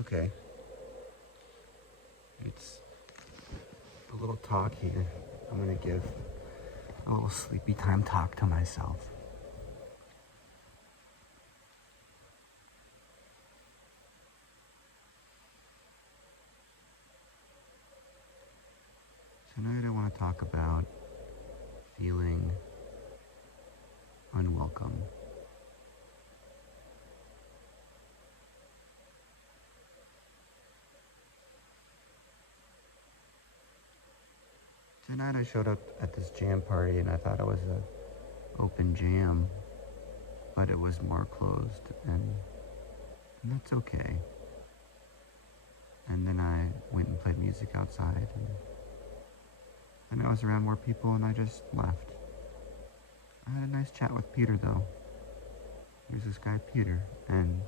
Okay. It's a little talk here. I'm gonna give a little sleepy time talk to myself. Tonight I want to talk about feeling unwelcome. Tonight I showed up at this jam party and I thought it was an open jam, but it was more closed, and that's okay. And then I went and played music outside, and I was around more people and I just left. I had a nice chat with Peter though. There's this guy Peter, and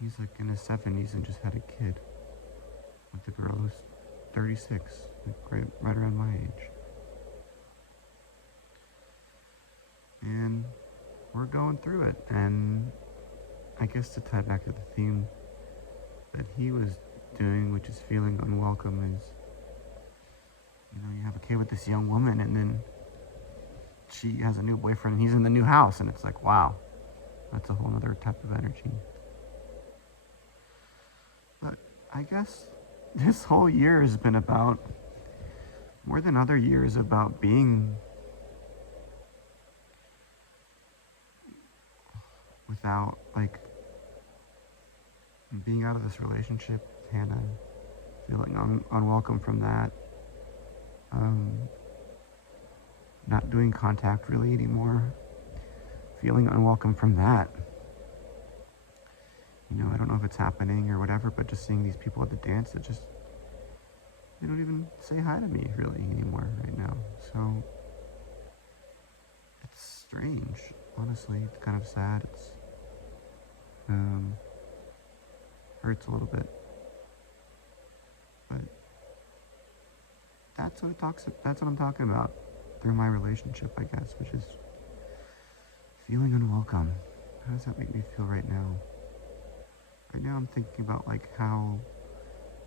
he's like in his 70s and just had a kid with a girl who's 36, like right around my age. And we're going through it, and I guess to tie back to the theme that he was doing, which is feeling unwelcome, is, you have a kid with this young woman, and then she has a new boyfriend, and he's in the new house, and it's like, wow, that's a whole other type of energy. But I guess this whole year has been about, more than other years, about being without, like, being out of this relationship with Hannah, feeling unwelcome from that, not doing contact really anymore, feeling unwelcome from that. I don't know if it's happening or whatever, but just seeing these people at the dance that just, they don't even say hi to me really anymore right now. So it's strange, honestly. It's kind of sad. It's hurts a little bit, but that's what I'm talking about through my relationship, I guess, which is feeling unwelcome. How does that make me feel right now? Right now I'm thinking about like how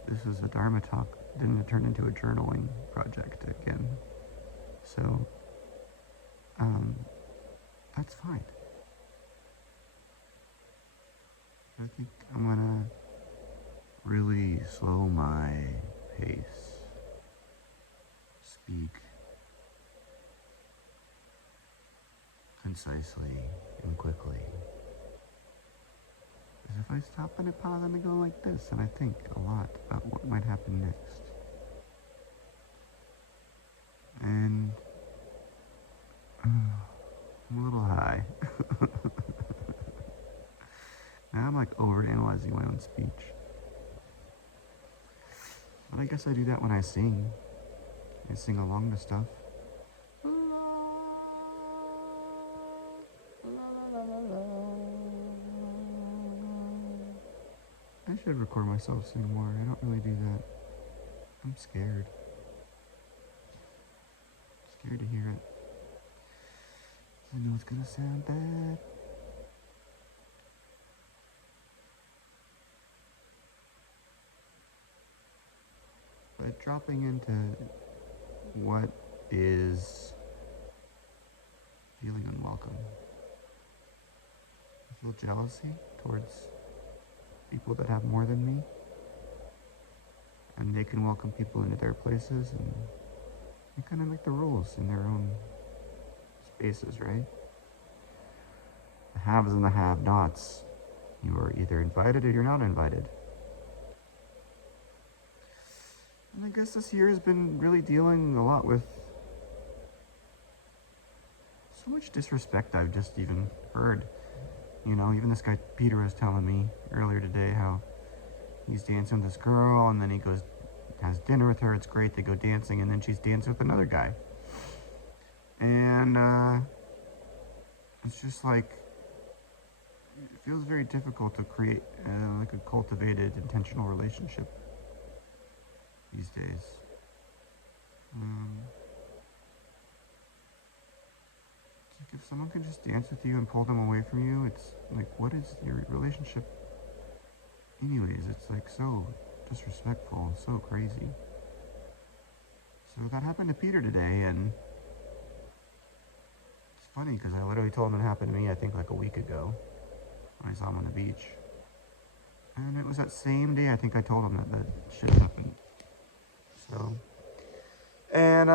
this is a Dharma talk, then it turned into a journaling project again. So that's fine. I think I'm gonna really slow my pace, speak concisely and quickly. Because if I stop and I pause and I go like this, and I think a lot about what might happen next. And I'm a little high. Now I'm like overanalyzing my own speech. But I guess I do that when I sing. I sing along to stuff. I should record myself sing more. I don't really do that. I'm scared. Scared to hear it. I know it's gonna sound bad. But dropping into what is feeling unwelcome. I feel jealousy towards people that have more than me, and they can welcome people into their places, and they kind of make the rules in their own spaces, right? The haves and the have-nots. You are either invited or you're not invited. And I guess this year has been really dealing a lot with so much disrespect I've just even heard. Even this guy Peter was telling me earlier today how he's dancing with this girl, and then he goes, has dinner with her, it's great, they go dancing, and then she's dancing with another guy. And it's just like, it feels very difficult to create like a cultivated, intentional relationship these days. It's like if someone can just dance with you and pull them away from you, it's like, what is your relationship Anyways, it's like so disrespectful, so crazy. So that happened to Peter today, and it's funny because I literally told him it happened to me, I think, like a week ago when I saw him on the beach. And it was that same day I think I told him that shit happened. So, and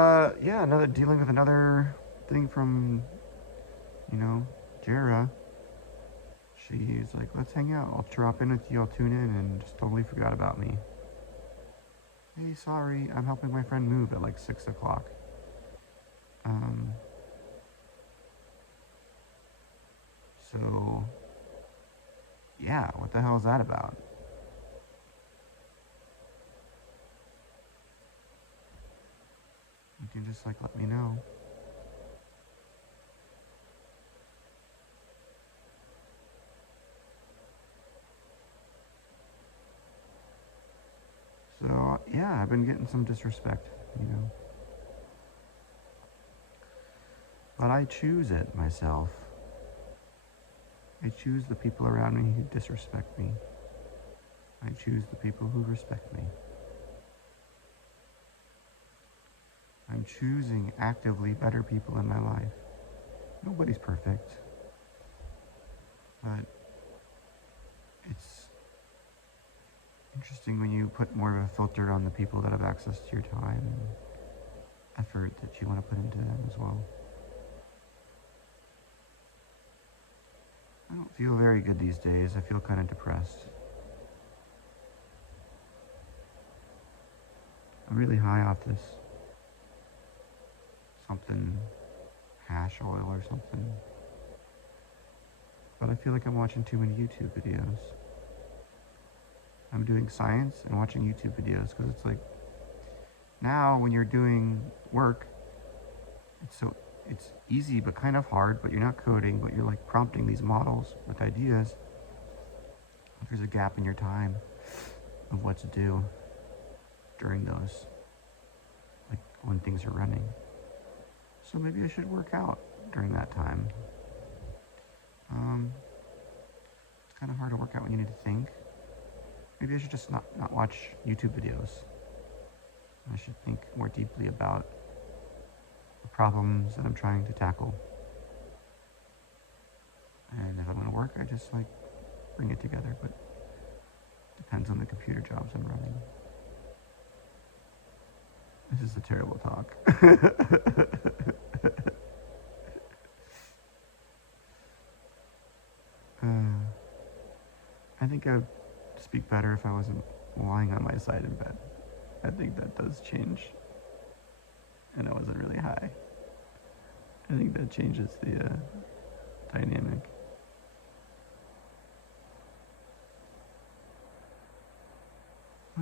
yeah, dealing with another thing from, you know, Jera. She's like, let's hang out. I'll drop in with you. I'll tune in, and just totally forgot about me. Hey, sorry, I'm helping my friend move at like 6 o'clock. Um, so yeah, what the hell is that about? You can just like let me know. So yeah, I've been getting some disrespect, you know. But I choose it myself. I choose the people around me who disrespect me. I choose the people who respect me. I'm choosing actively better people in my life. Nobody's perfect, but it's interesting when you put more of a filter on the people that have access to your time and effort that you want to put into them as well. I don't feel very good these days. I feel kind of depressed. I'm really high off this something hash oil or something. But I feel like I'm watching too many YouTube videos. I'm doing science and watching YouTube videos because it's like now when you're doing work, it's easy but kind of hard, but you're not coding, but you're like prompting these models with ideas. There's a gap in your time of what to do during those, like when things are running. So maybe I should work out during that time. It's kind of hard to work out when you need to think. Maybe I should just not watch YouTube videos. I should think more deeply about the problems that I'm trying to tackle. And if I'm going to work, I just like bring it together, but depends on the computer jobs I'm running. This is a terrible talk. I think I would speak better if I wasn't lying on my side in bed. I think that does change. And I wasn't really high. I think that changes the dynamic. I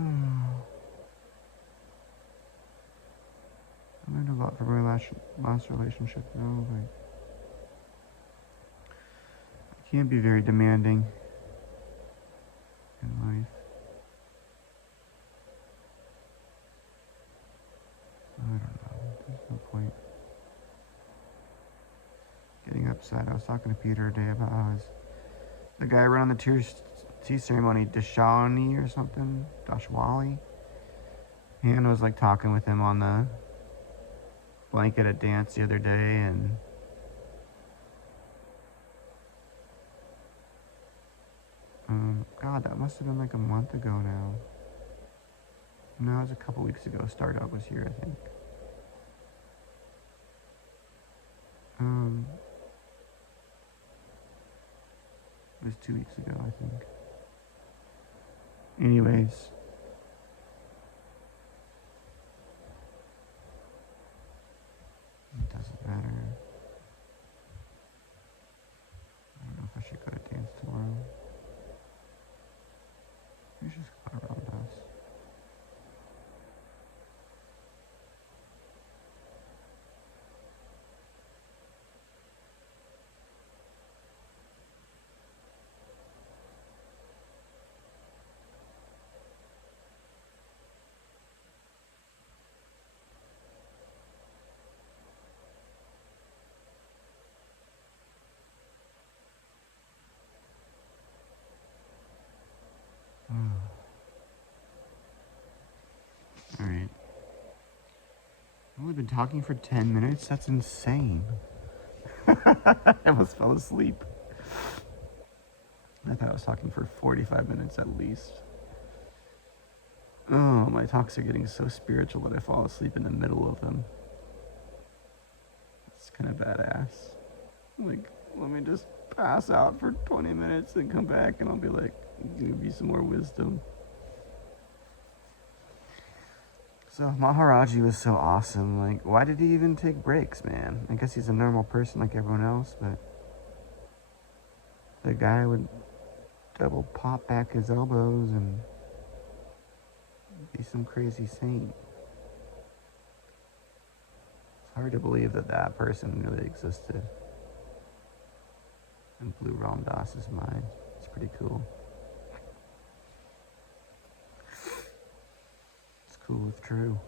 learned a lot from my last relationship. No, like, I can't be very demanding in life. I don't know. There's no point getting upset. I was talking to Peter today about how the guy running the tea ceremony, Dashani or something, Dashwali. And I was like talking with him on the blanket at dance the other day, and God, that must have been like a month ago now. No, it was a couple weeks ago. Startup was here, I think. It was 2 weeks ago, I think. Anyways, it doesn't matter. I don't know if I should go to dance tomorrow. We should just go around us. only been talking for 10 minutes? That's insane. I almost fell asleep. I thought I was talking for 45 minutes at least. Oh, my talks are getting so spiritual that I fall asleep in the middle of them. It's kind of badass. Like, let me just pass out for 20 minutes and come back and I'll be like, give you some more wisdom. So Maharaji was so awesome. Like, why did he even take breaks, man? I guess he's a normal person like everyone else, but the guy would double pop back his elbows and be some crazy saint. It's hard to believe that that person really existed and blew Ram Dass's mind. It's pretty cool. It's cool if true.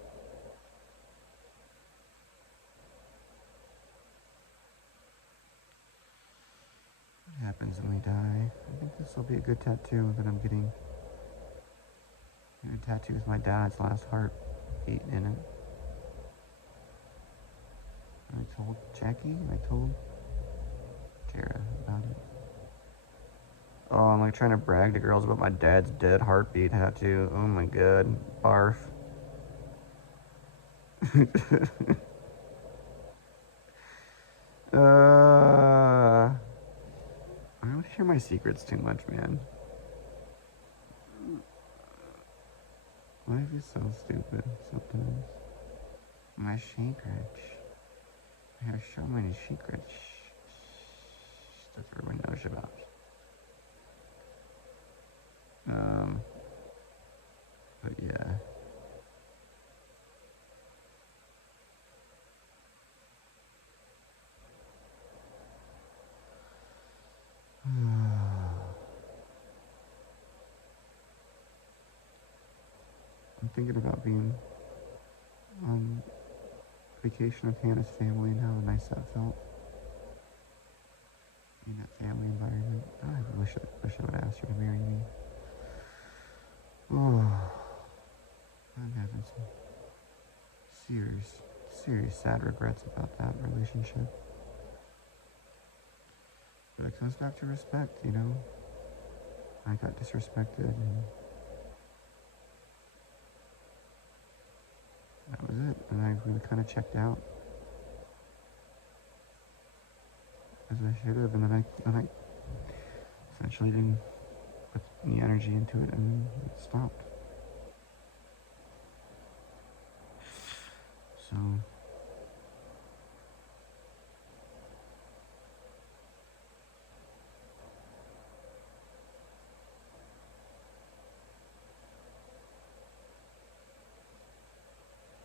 What happens when we die? I think this will be a good tattoo that I'm getting. A tattoo with my dad's last heartbeat in it. I told Jackie, I told Tara about it. Oh, I'm like trying to brag to girls about my dad's dead heartbeat tattoo. Oh my god, barf. I don't share my secrets too much, man. Life is so stupid sometimes. My secrets. I have so many secrets that everyone knows about. But yeah. I'm thinking about being on vacation with Hannah's family and how nice that felt. In that family environment. I wish I would ask her to marry me. Oh, I'm having some serious sad regrets about that relationship. But it comes back to respect, you know? I got disrespected and that was it. And I really kind of checked out. As I should have, and then I essentially didn't put any energy into it and it stopped. So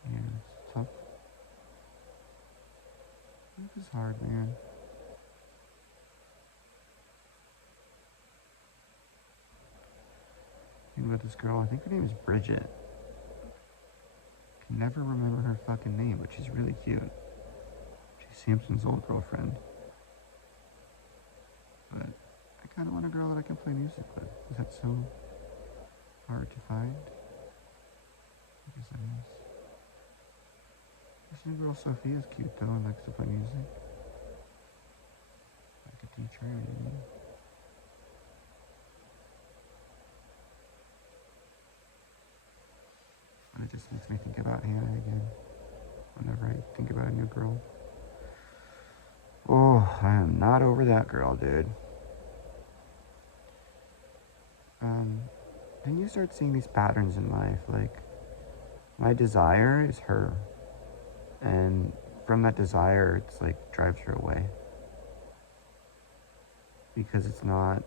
yeah, it's tough. Life is hard, man. Thinking about this girl, I think her name is Bridget. Can never remember her fucking name, but she's really cute. She's Samson's old girlfriend. But I kind of want a girl that I can play music with. Is that so hard to find? I guess that is. This new girl Sophia's cute though and likes to play music. I could teach her anything. And it just makes me think about Hannah again. Whenever I think about a new girl. Oh, I am not over that girl, dude. Then you start seeing these patterns in life, like my desire is her, and from that desire, it's like drives her away because it's not.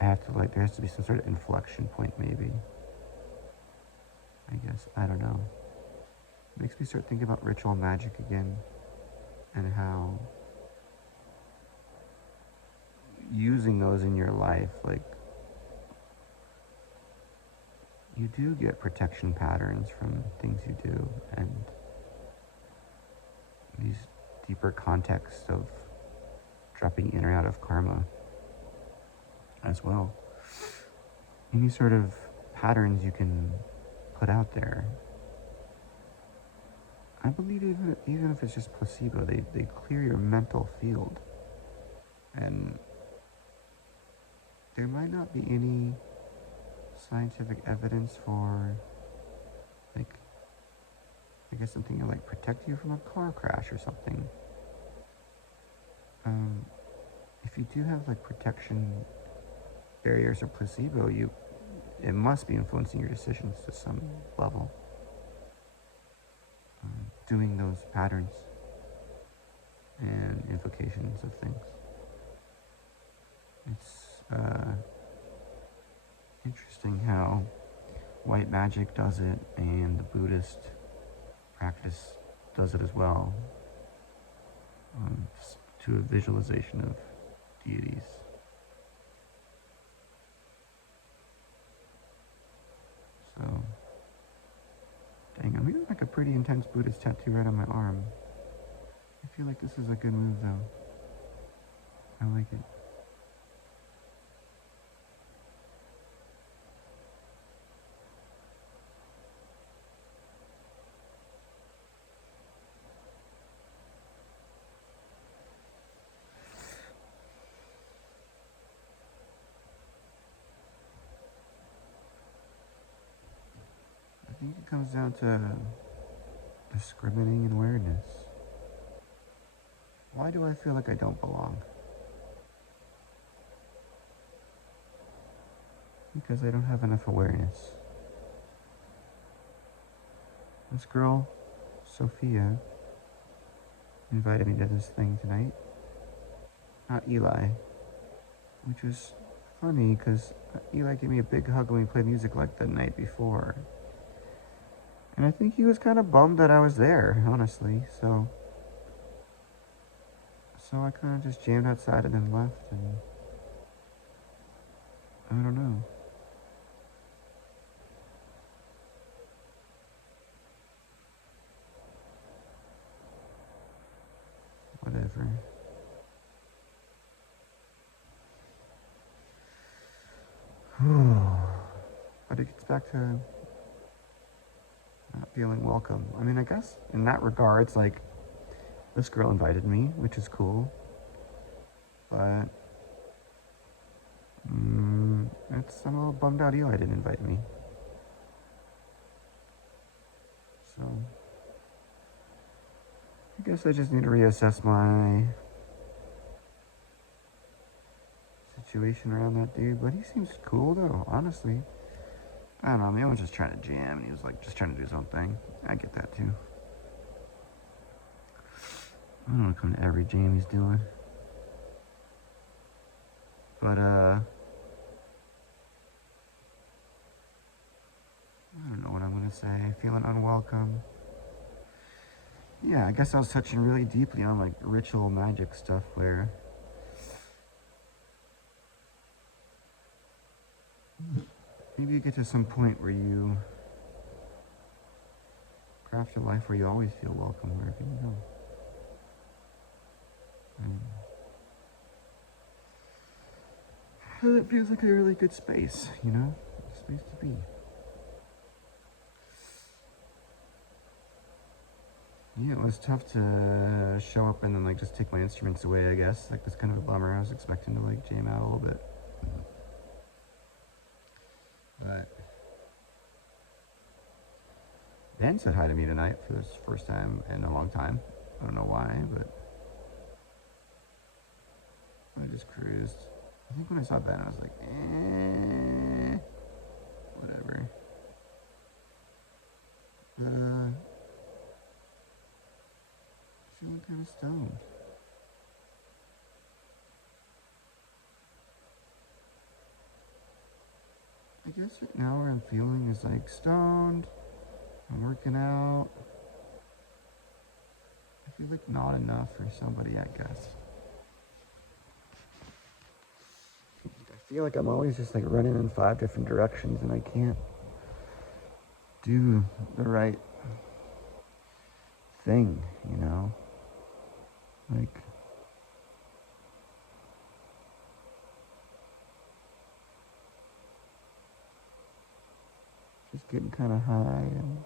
I have to like there has to be some sort of inflection point, maybe. I guess I don't know. It makes me start thinking about ritual magic again, and how using those in your life, like you do get protection patterns from things you do and these deeper contexts of dropping in or out of karma as well. Any sort of patterns you can put out there I believe even if it's just placebo, they clear your mental field. And there might not be any scientific evidence for, like, I guess something to like protect you from a car crash or something. Um, if you do have like protection barriers or placebo, it must be influencing your decisions to some level. Doing those patterns and implications of things. It's interesting how white magic does it and the Buddhist practice does it as well, to a visualization of deities. So, dang, I'm getting like a pretty intense Buddhist tattoo right on my arm. I feel like this is a good move though. I like it. I think it comes down to discriminating and awareness. Why do I feel like I don't belong? Because I don't have enough awareness. This girl, Sophia, invited me to this thing tonight. Not Eli. Which was funny because Eli gave me a big hug when we played music like the night before. And I think he was kind of bummed that I was there, honestly. So I kind of just jammed outside and then left, and I don't know. Whatever. But it gets back to not feeling welcome. I mean, I guess in that regard, it's like this girl invited me, which is cool. But I'm a little bummed out Eli didn't invite me. So I guess I just need to reassess my situation around that dude. But he seems cool though, honestly. I don't know, maybe I was just trying to jam and he was like just trying to do his own thing. I get that too. I don't want to come to every jam he's doing. But I don't know what I'm gonna say. Feeling unwelcome. Yeah, I guess I was touching really deeply on like ritual magic stuff where maybe you get to some point where you craft a life where you always feel welcome wherever you go. And it feels like a really good space, you know? A space to be. Yeah, it was tough to show up and then like just take my instruments away, I guess. Like, it was kind of a bummer. I was expecting to like jam out a little bit. But Ben said hi to me tonight for the first time in a long time. I don't know why, but I just cruised. I think when I saw Ben, I was like, whatever. Feeling kind of stoned. I guess right now where I'm feeling is like stoned. I'm working out. I feel like not enough for somebody, I guess. I feel like I'm always just like running in 5 different directions and I can't do the right thing, you know? Like, just getting kind of high and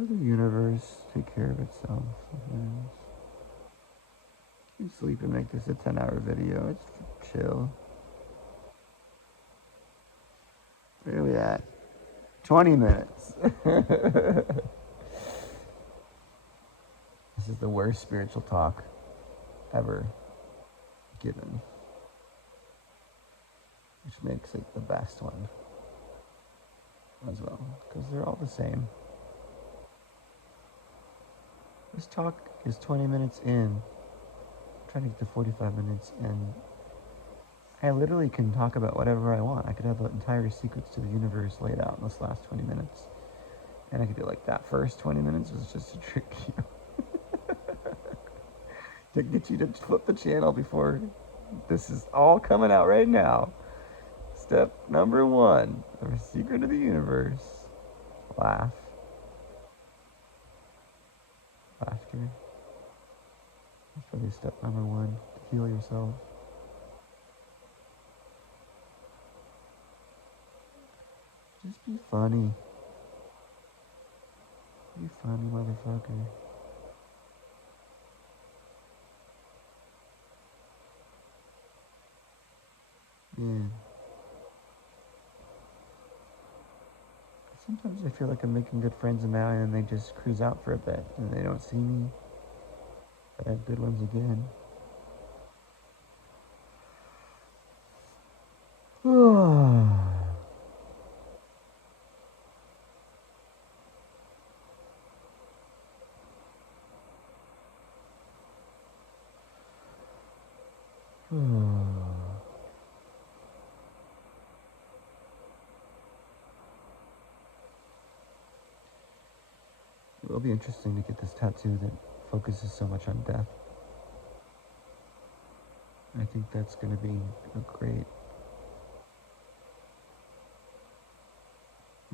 Let the universe take care of itself. You sleep and make this a 10-hour video. It's chill. Where are we at? 20 minutes. This is the worst spiritual talk ever given, which makes it the best one as well, because they're all the same. This talk is 20 minutes in. I'm trying to get to 45 minutes, and I literally can talk about whatever I want. I could have the entire secrets to the universe laid out in this last 20 minutes. And I could do like that first 20 minutes was just to trick you. To get you to flip the channel before this is all coming out right now. Step number 1, the secret of the universe. Laugh. Laughter. That's probably step number 1 to heal yourself. Just be funny. Be funny, motherfucker. Yeah. Sometimes I feel like I'm making good friends in Maui and they just cruise out for a bit and they don't see me. But I have good ones again. It will be interesting to get this tattoo that focuses so much on death. I think that's going to be a great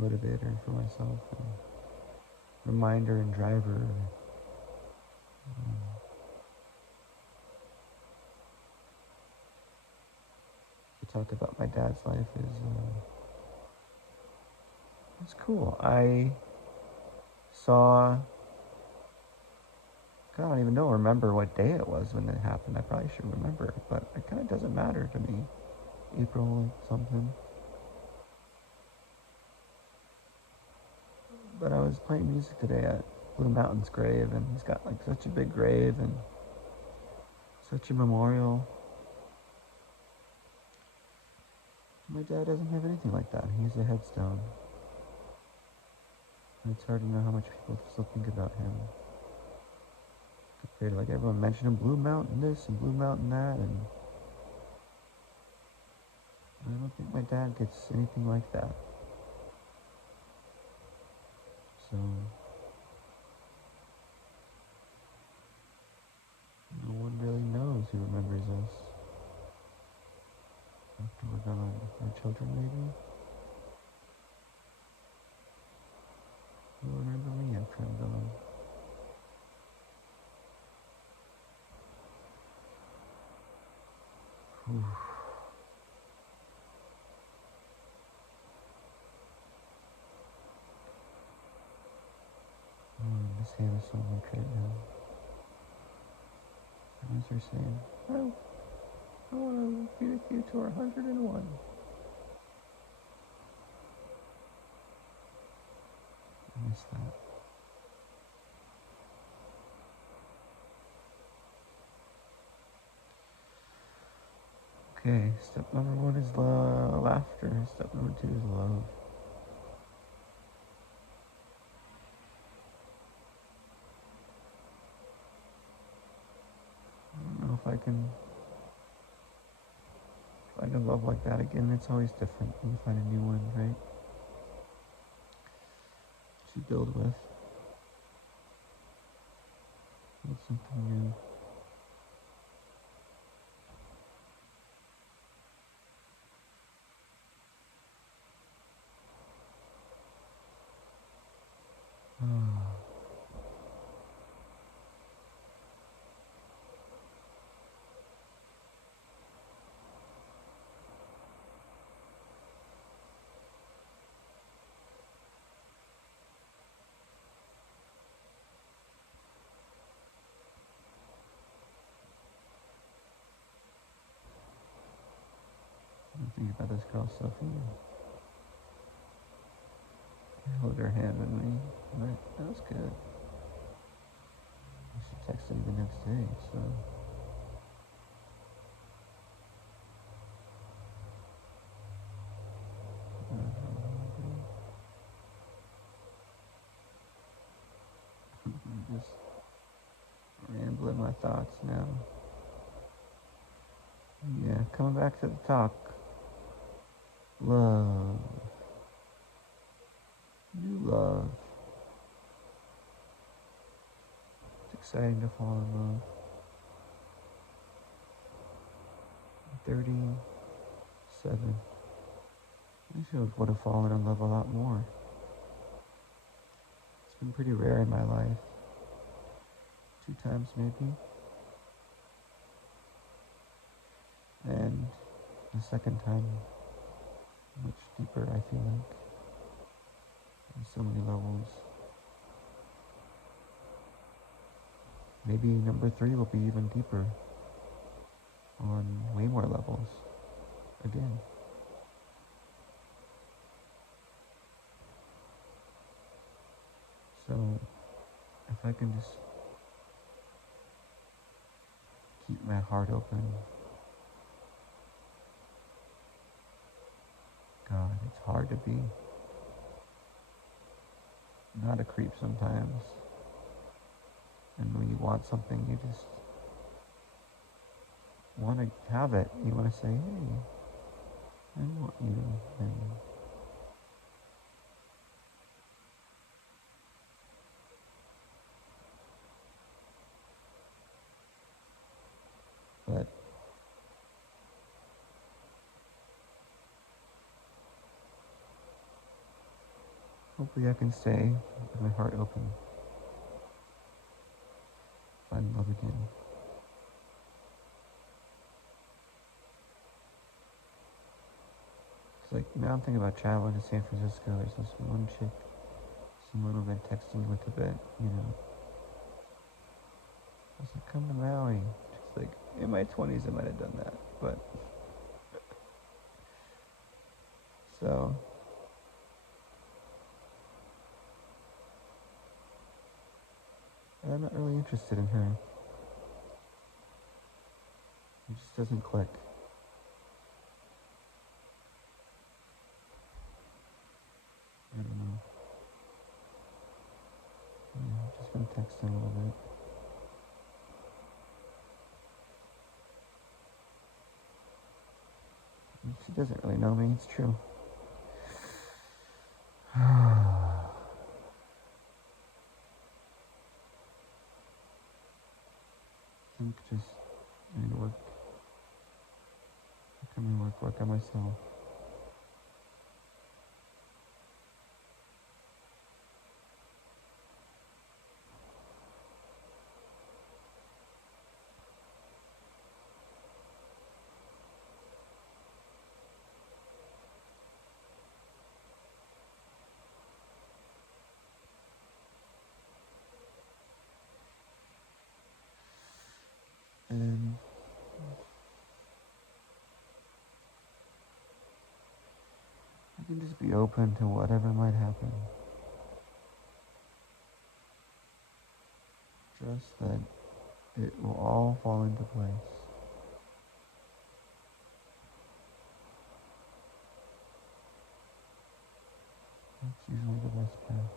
motivator for myself and reminder and driver. To talk about my dad's life is it's cool. I saw, I don't even remember what day it was when it happened. I probably should remember, but it kind of doesn't matter to me. April something. But I was playing music today at Blue Mountain's grave, and he's got like such a big grave and such a memorial. My dad doesn't have anything like that. He has a headstone. And it's hard to know how much people still think about him. Compared to like everyone mentioning Blue Mountain this and Blue Mountain that, and I don't think my dad gets anything like that. So no one really knows who remembers us after we're gone. Our children, maybe? Who'll remember me after I'm gone? Whew. This hand is so much right now. And as they're saying, oh, I want to be with you to our 101. I miss that. Okay, step number 1 is laughter. Step number 2 is love. I don't know if I can find a love like that again. It's always different when you find a new one, right? To build with. Build something new. think about this girl, Sophie. I held her hand with me. That was good. She texted me the next day, so. I'm just rambling my thoughts now. Yeah, coming back to the talk. Love. New love. It's exciting to fall in love. 37. I should have would have fallen in love a lot more. It's been pretty rare in my life. 2 times maybe. And the second time, much deeper, I feel like. On so many levels. Maybe number 3 will be even deeper. On way more levels. Again. So, if I can just keep my heart open. God, it's hard to be not a creep sometimes. And when you want something, you just want to have it. You want to say, hey, I want you. And but hopefully I can stay with my heart open. Find love again. It's like, now I'm thinking about traveling to San Francisco. There's this one chick, someone I've been texting with a bit, you know. I was like, come to Maui. She's like, in my 20s I might have done that, but. So. I'm not really interested in her. It just doesn't click. I don't know. Yeah, I've just been texting a little bit. She doesn't really know me, it's true. I think just I need to work. Work on my work on myself. And I can just be open to whatever might happen. Trust that it will all fall into place. That's usually the best path.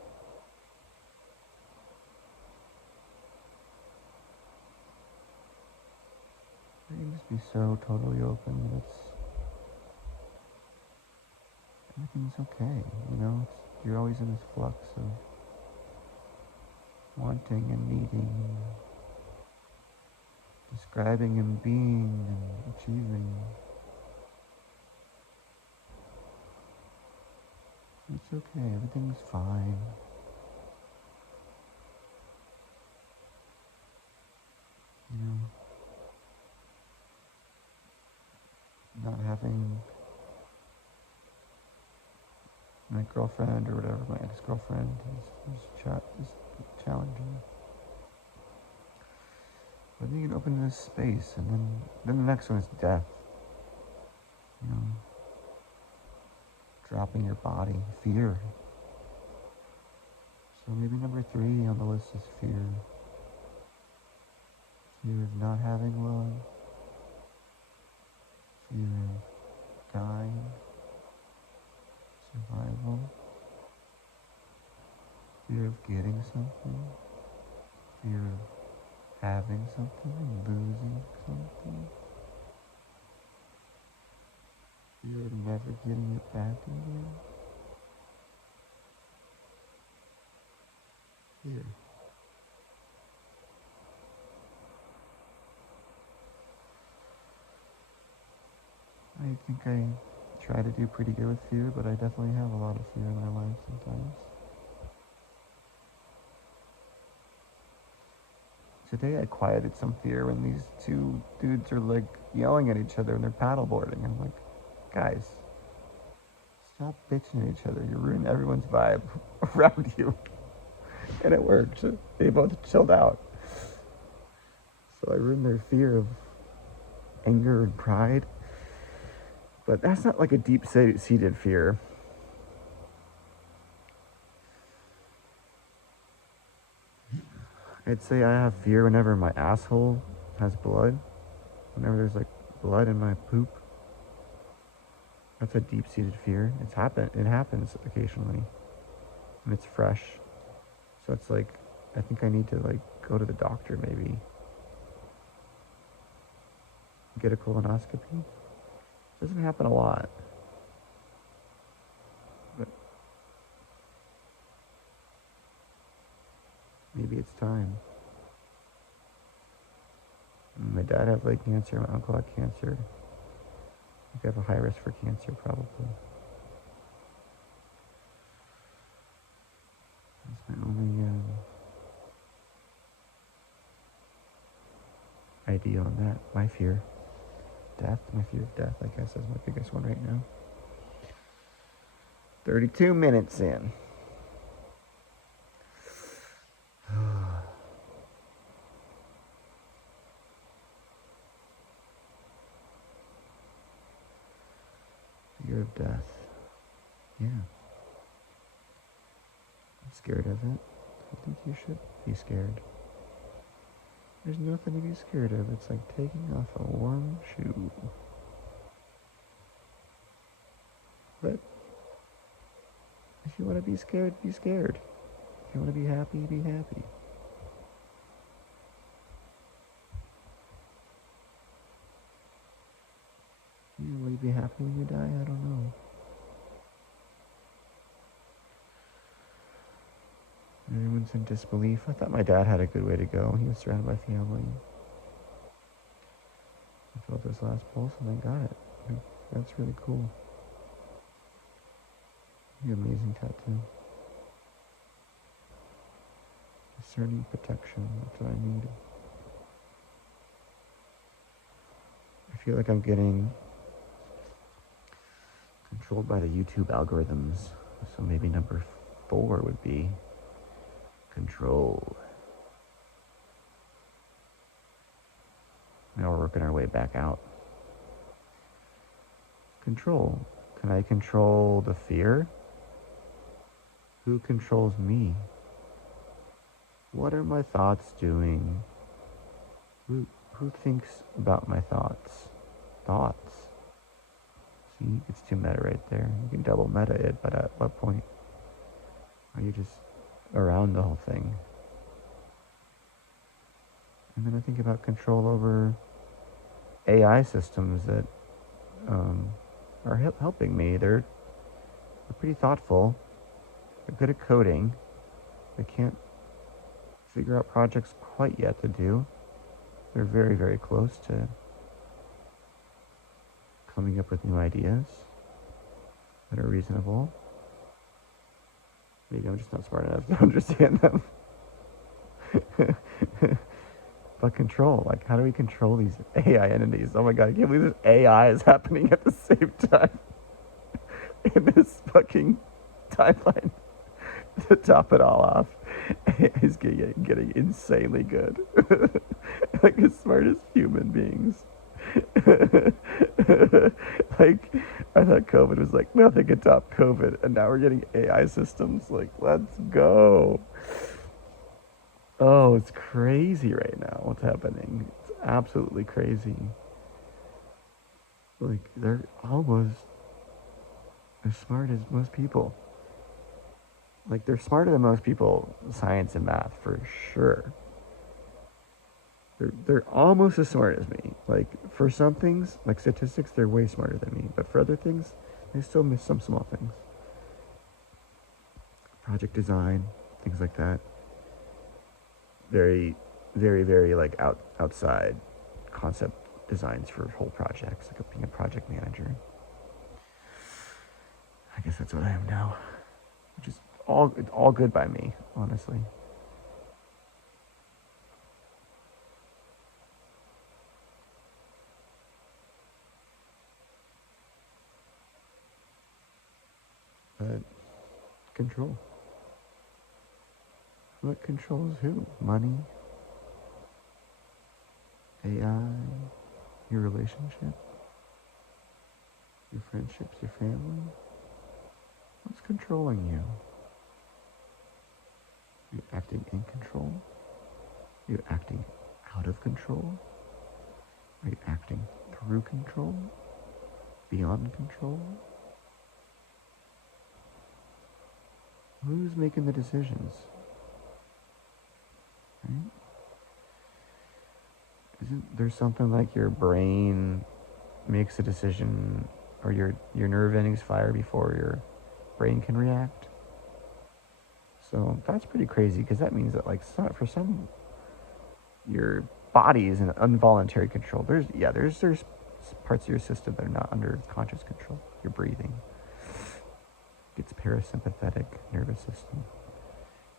You can just be so totally open that everything's okay, you know? You're always in this flux of wanting and needing, and describing and being and achieving. It's okay, everything's fine. You know, not having my girlfriend or whatever, my ex-girlfriend is challenging. But then you can open this space, and then the next one is death. You know, dropping your body, fear. So maybe number 3 on the list is fear. Fear of not having love, fear of dying, survival, fear of getting something, fear of having something and losing something, fear of never getting it back again, fear. I think I try to do pretty good with fear, but I definitely have a lot of fear in my life sometimes. Today I quieted some fear when these 2 dudes are like yelling at each other and they're paddleboarding. I'm like, guys, stop bitching at each other. You're ruining everyone's vibe around you. And it worked. They both chilled out. So I ruined their fear of anger and pride. But that's not like a deep-seated fear. I'd say I have fear whenever my asshole has blood. Whenever there's like blood in my poop. That's a deep-seated fear. It happens occasionally. And it's fresh. So it's like, I think I need to like go to the doctor maybe. Get a colonoscopy. Doesn't happen a lot. But maybe it's time. My dad had like cancer, my uncle had cancer. I think I have a high risk for cancer probably. That's my only idea on that. My fear. Death. My fear of death, I guess, is my biggest one right now. 32 minutes in. Fear of death. Yeah. I'm scared of it. I think you should be scared. There's nothing to be scared of. It's like taking off a warm shoe. But if you want to be scared, be scared. If you want to be happy, be happy. Yeah, will you be happy when you die? I don't know. Everyone's in disbelief. I thought my dad had a good way to go. He was surrounded by family. I felt his last pulse and I got it. That's really cool. Amazing tattoo. Discerning protection. That's what I need. I feel like I'm getting controlled by the YouTube algorithms. So maybe number 4 would be control. Now we're working our way back out. Control. Can I control the fear? Who controls me? What are my thoughts doing? Who thinks about my thoughts? Thoughts. See, it's too meta right there. You can double meta it, but at what point are you just around the whole thing? And then I think about control over AI systems that are helping me. They're pretty thoughtful. They're good at coding. They can't figure out projects quite yet to do. They're very, very close to coming up with new ideas that are reasonable. Maybe I'm just not smart enough to understand them. But control, like how do we control these AI entities? Oh my god, I can't believe this AI is happening at the same time in this fucking timeline. To top it all off, is getting insanely good. Like the smartest human beings. Like I thought COVID was like nothing could top COVID, and now we're getting AI systems. Like, let's go. Oh, it's crazy right now. What's happening? It's absolutely crazy. Like, they're almost as smart as most people. Like, they're smarter than most people, science and math for sure. They're almost as smart as me. Like, for some things, like statistics, they're way smarter than me. But for other things, they still miss some small things. Project design, things like that. Very, very, very like outside concept designs for whole projects, like being a project manager. I guess that's what I am now, which is all good by me, honestly. But control. What controls who? Money, AI, your relationship, your friendships, your family. What's controlling you? Are you acting in control? Are you acting out of control? Are you acting through control? Beyond control? Who's making the decisions? Right? Isn't there something like your brain makes a decision, or your nerve endings fire before your brain can react? So that's pretty crazy, because that means that like for some, your body is in involuntary control. There's parts of your system that are not under conscious control. Your breathing, it's parasympathetic nervous system.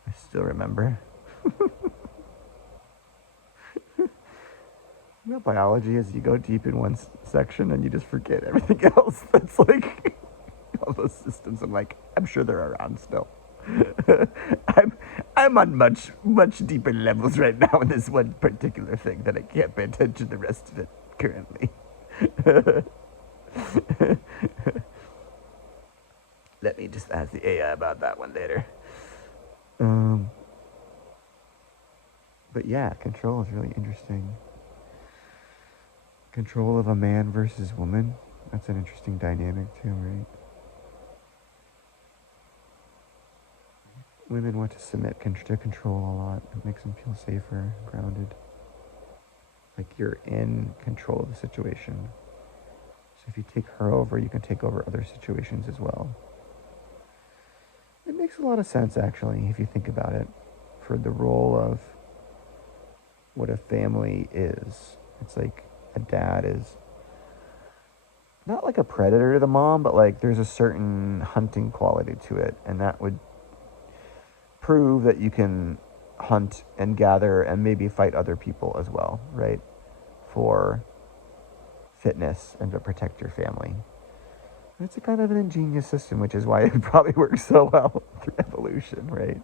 I still remember. You know, biology is you go deep in one section and you just forget everything else. That's like all those systems. I'm sure they're around still. I'm I'm on much deeper levels right now in this one particular thing that I can't pay attention to the rest of it currently. Let me just ask the AI about that one later. Um, but yeah, control is really interesting. Control of a man versus woman. That's an interesting dynamic too, right? Women want to submit to control a lot. It makes them feel safer, grounded. Like you're in control of the situation. So if you take her over, you can take over other situations as well. It makes a lot of sense, actually, if you think about it, for the role of what a family is. It's like a dad is not like a predator to the mom, but like there's a certain hunting quality to it, and that would prove that you can hunt and gather and maybe fight other people as well, right? For fitness and to protect your family. It's a kind of an ingenious system, which is why it probably works so well through evolution, right?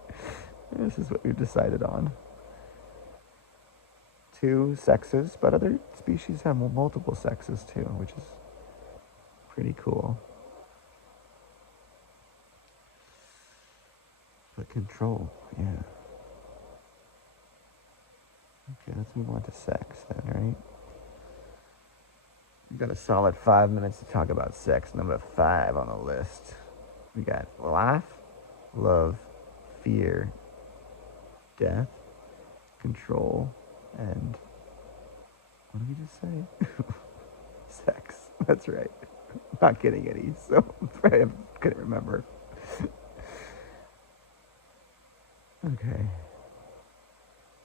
This is what we've decided on. Two sexes, but other species have multiple sexes too, which is pretty cool. But control, yeah. Okay, let's move on to sex then, right? We got a solid 5 minutes to talk about sex. Number 5 on the list. We got life, love, fear, death, control, and what did we just say? Sex. That's right. Not getting any, so I couldn't remember. Okay.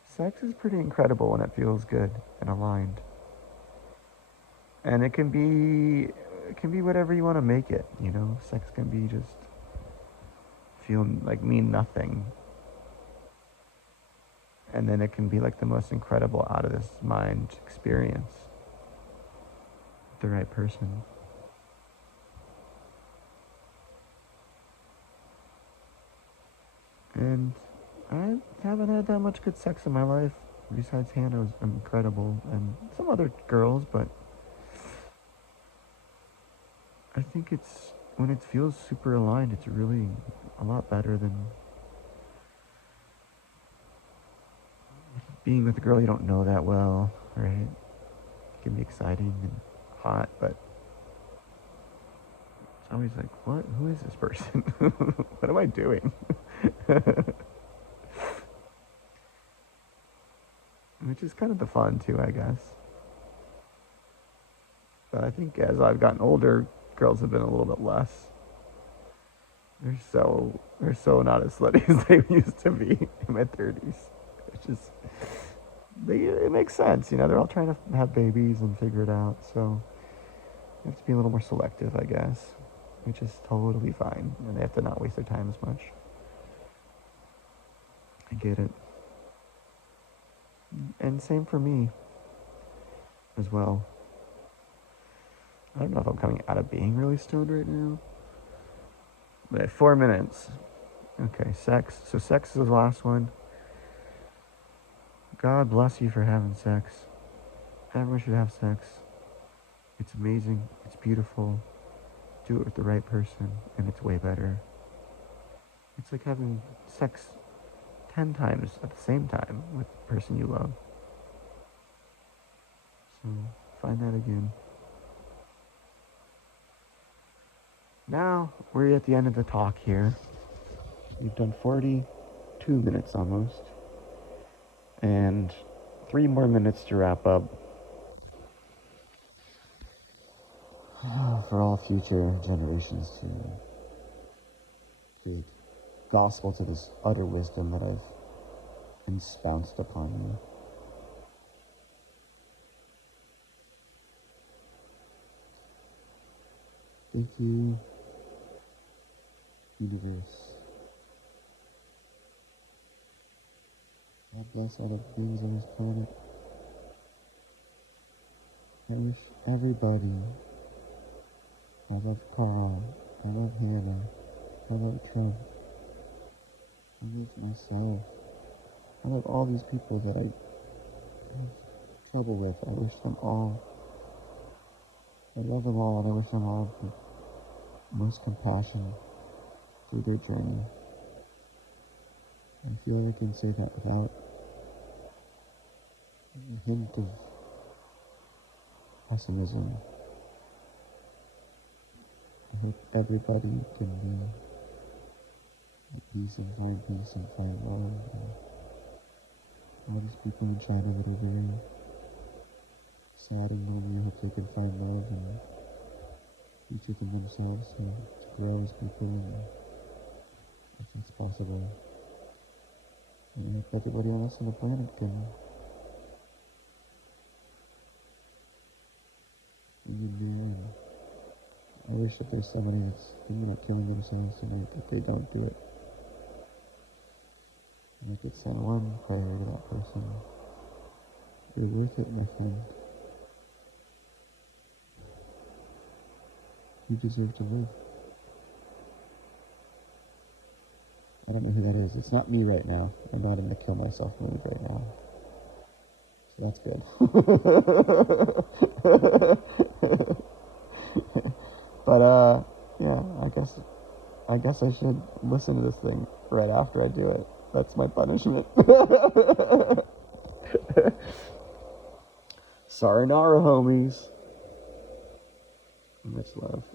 Sex is pretty incredible when it feels good and aligned. And it can be whatever you want to make it, you know? Sex can be just mean nothing. And then it can be like the most incredible out of this mind experience with the right person. And I haven't had that much good sex in my life. Besides Hannah was incredible, and some other girls, but I I think it's when it feels super aligned, it's really a lot better than being with a girl you don't know that well, right? It can be exciting and hot, but it's always like, what? Who is this person? What am I doing? Which is kind of the fun too, I guess. But I think as I've gotten older, girls have been a little bit less. They're so not as slutty as they used to be in my 30s. It's just it makes sense, they're all trying to have babies and figure it out, so you have to be a little more selective, I guess, which is totally fine, and they have to not waste their time as much. I get it. And same for me as well. I don't know if I'm coming out of being really stoned right now. But 4 minutes. Okay, sex. So sex is the last one. God bless you for having sex. Everyone should have sex. It's amazing. It's beautiful. Do it with the right person, and it's way better. It's like having sex 10 times at the same time with the person you love. So, find that again. Now, we're at the end of the talk here. We've done 42 minutes almost. And 3 more minutes to wrap up. For all future generations to create gospel to this utter wisdom that I've enspoused upon you. Thank you, universe. God bless all the beings on this planet. I wish everybody, I love Carl, I love Hannah, I love Trump, I love myself, I love all these people that I have trouble with. I wish them all, I love them all, and I wish them all the most compassion through their journey. I feel like I can say that without a hint of pessimism. I hope everybody can be at peace and find love. And all these people in China that are very sad and lonely, I hope they can find love and each of them themselves to grow as people, and if that's possible. And I hope everybody else on the planet can hang in there. And I wish that there's somebody that's thinking about killing themselves tonight, that they don't do it. And I could send one prayer to that person. You're worth it, my friend. You deserve to live. I don't know who that is. It's not me right now. I'm not in the kill myself mood right now. So that's good. But yeah, I guess I should listen to this thing right after I do it. That's my punishment. Sayonara, homies. Much love.